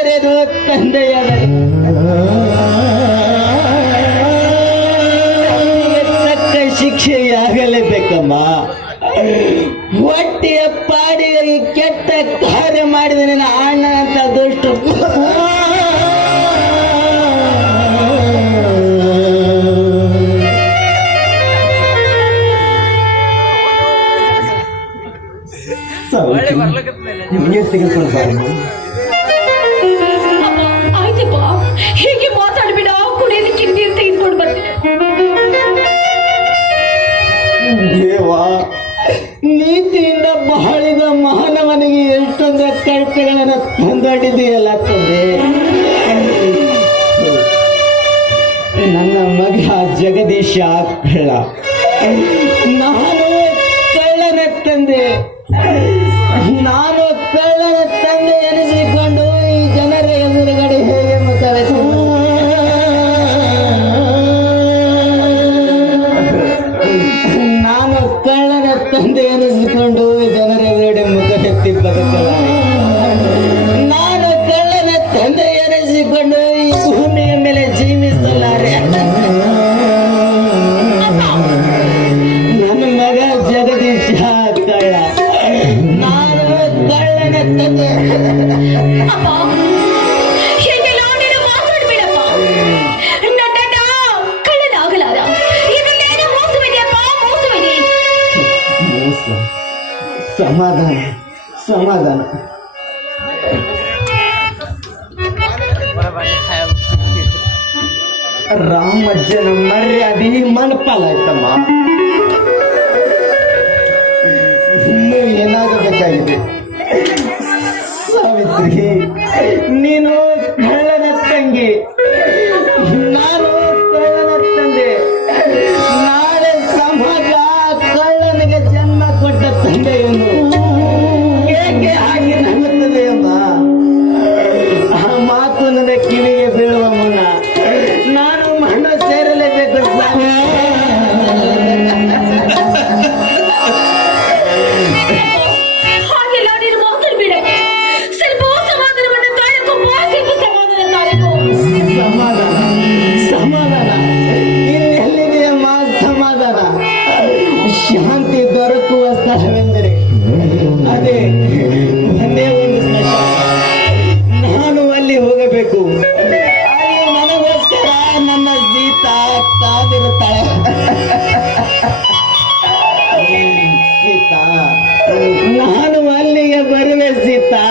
ಬೆರೆದು ತಂದೆಯ ತಕ್ಕ ಶಿಕ್ಷೆಯಾಗಲೇಬೇಕಮ್ಮ. ಹೊಟ್ಟೆಯ ಪಾಡಿಗೆ ಕೆಟ್ಟ ಕಾರ್ಯ ಮಾಡಿದ ನಿನ್ನ ಅಣ್ಣ ಅಂತ ದುಷ್ಟು ಒಳ್ಳೆ ಬರ್ಲಕತ್ತ ಮಹಾನವನಿಗೆ ಎಷ್ಟೊಂದು ಕಲ್ಪಗಳನ್ನು ತಂದೊಡ್ಡಿದೆಯಲ್ಲ ತಂದೆ. ನನ್ನ ಮಗ ಜಗದೀಶ ಕಳ್ಳ ನಾನು ಕಳ್ಳನ ತಂದೆ. असलं. समाधान समाधान. राम जन्म मर्यादी मन पालायचं ಶಾಂತಿ ದೊರಕುವ ಸ್ಥಳವೆಂದರೆ ಅದೇ ಒಂದೇ ಒಂದು ನಾನು ಅಲ್ಲಿ ಹೋಗಬೇಕು. ಅಲ್ಲಿ ನನಗೋಸ್ಕರ ನನ್ನ ಸೀತಾ ತಾದಿರುತ್ತಾಳೆ. ಸೀತಾ. ನಾನು ಅಲ್ಲಿಗೆ ಬರುವೆ ಸೀತಾ.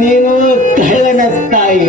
ನೀನು ಕಳ್ಳನ ತಾಯಿ.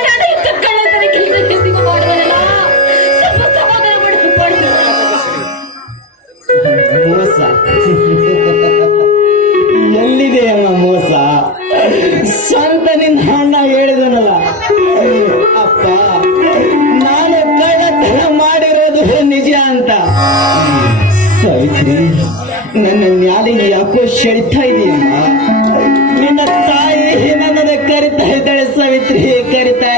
ಗಾಯತ್ರಿ ನನ್ನ ನ್ಯಾಲಿನ ಯಾಕೋ ಸೆಳಿತಾ ಇದೆಯಮ್ಮ? ನಿನ್ನ ತಾಯಿ ನನ್ನನ್ನು ಕರಿತಾ ಇದ್ದಾಳೆ ಸಾವಿತ್ರಿ ಕರಿತಾ